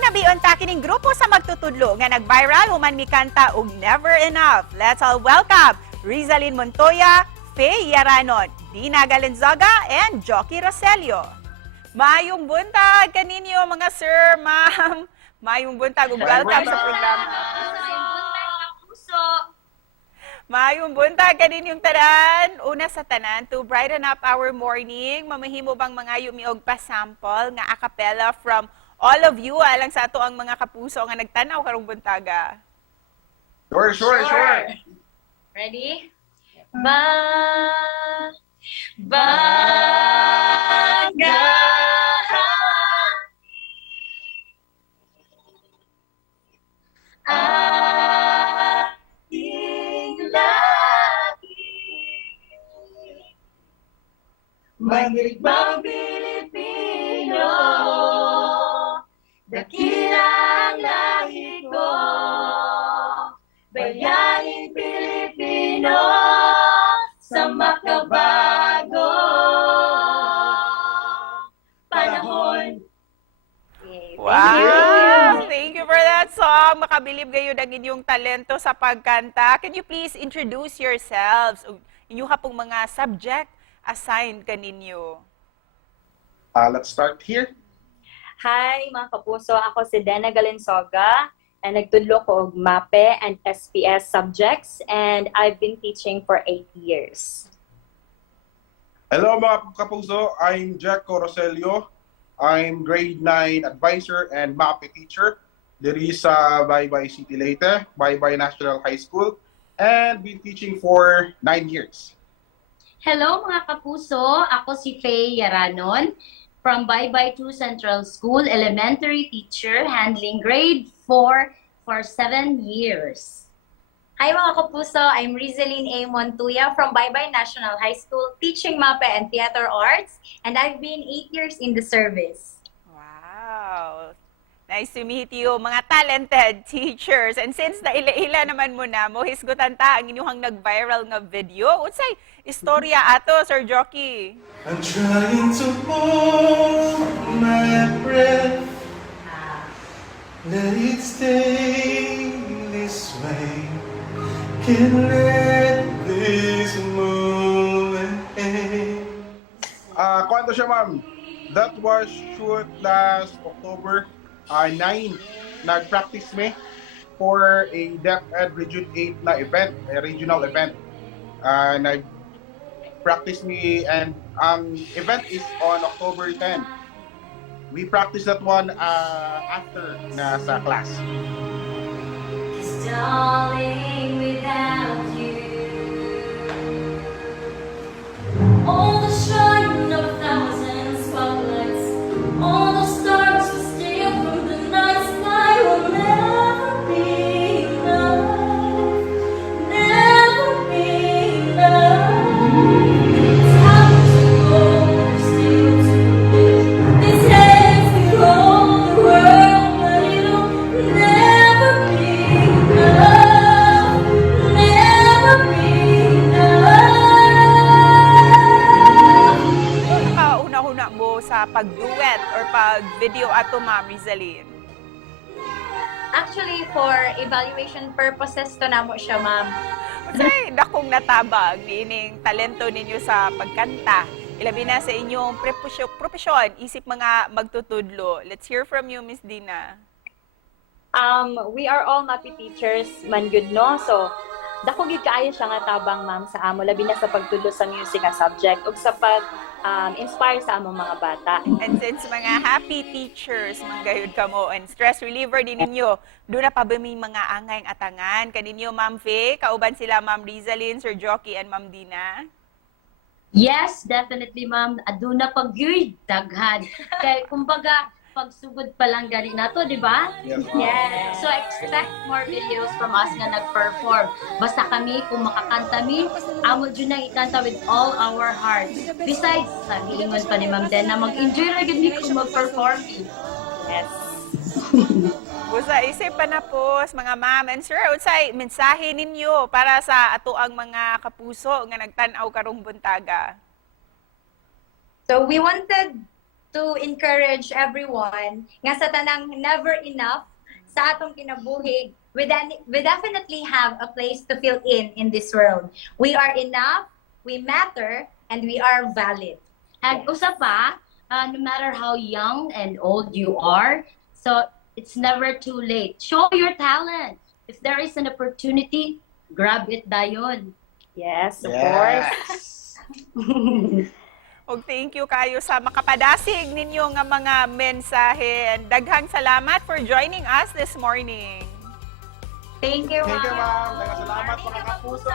Ginabion ta kining grupo sa magtutudlo nga nag-viral human mi kanta og Never Enough. Let's all welcome Rizalyn Montoya, Faye Yaranon, Dina Galenzaga, and Jockey Roselio. Mayong buntag kaninyo mga sir, ma'am. Mayong buntag ug welcome sa programa. Mayong buntag kaninyong tanan. Una sa tanan, to brighten up our morning, mamahimo bang mga yumi og pa-sample nga a cappella from all of you alang sa ato ang mga kapuso nga nagtanaw karong buntaga? Sure. Ready? Baga ating lagi magdigbang Pilipino, dakilang lahi ko, bayaning Pilipino sa makabago panahon. Wow! Thank you for that song. Makabilib gayo ang inyong talento sa pagkanta. Can you please introduce yourselves? Inyo ka pong mga subject assigned kaninyo. Let's start here. Hi mga kapuso, ako si Dina Galenzaga and nagtudlo ko og MAPE and SPS subjects and I've been teaching for 8 years. Hello mga kapuso, I'm Jacko Roselio. I'm grade 9 advisor and MAPE teacher diri sa Baybay City, Leyte, Baybay National High School, and been teaching for 9 years. Hello mga kapuso, ako si Faye Yaranon from Baybay 2 Central School, elementary teacher, handling grade 4 for 7 years. Hi mga kapuso, I'm Rizalyn A. Montoya from Baybay National High School, teaching MAPE and Theater Arts, and I've been 8 years in the service. Wow! Nice to meet you, mga talented teachers. And since naila-ila naman mo na, hisgutan ta ang inyong nag-viral nga video. Unsay istorya ato, Sir Jockey? I'm trying to hold my breath. Let it stay this way. Can't let this moment end. Kwento siya ma'am. That was shoot last October 9. Nag-practice me for a DepEd Region 8 na event, a regional event. Nag-practice me and ang event is on October 10. We practice that one after na sa class. Darling, without you, all the shine of 1,000 spotlights, all the stars will steal from the night sky will never be enough, never be enough. It's hard to go, still to live. These hands can hold the world, but it'll never be enough, never be enough. Kauna-una mo sa pag-duet or pag-video ato, Ma'am Rizalyn? Actually, for evaluation purposes to namo siya, ma'am. Kasi dakong natabag nining talento ninyo sa pagkanta. Ilabi na sa inyong profesyon, isip mga magtutudlo. Let's hear from you, Miss Dina. We are all MAPE teachers man good no, so dako gid kaayo siya nga tabang ma'am sa amo labi na sa pagtudlo sa music nga subject ug sa pag inspire sa among mga bata. And since mga happy teachers, manggayod ka mo, and stress reliever din ninyo, doon na pa ba may mga angay atangan? Kaninyo, Ma'am Faye, kauban sila Ma'am Rizalyn, Sir Jockey, and Ma'am Dina? Yes, definitely ma'am. Aduna pag yun, daghan. Kaya kumbaga, pagsugod pa lang gani nato, di ba? Yes. Yes. So expect more videos from us nga nag-perform. Basta kami, kung makakanta mi, amo dyan na ikanta with all our hearts. Besides, sabihingon pa ni Ma'am Den na mag-enjoy na gani kung mag-perform. Yes. Busa isip pa na po, mga ma'am and sir, unsay mensahe ninyo para sa ato ang mga kapuso nga nagtanaw karong buntaga? So we wanted to encourage everyone nga sa tanang never enough sa atong kinabuhi, we definitely have a place to fill in this world. We are enough, we matter, and we are valid. And usa pa, no matter how young and old you are, so it's never too late. Show your talent. If there is an opportunity, grab it dayon. Yes, of course. Og thank you kayo sa makapadasig ninyo nga mga mensahe. And daghang salamat for joining us this morning. Thank you, Thank you, ma'am. ma'am. Daghang salamat, mga kapuso.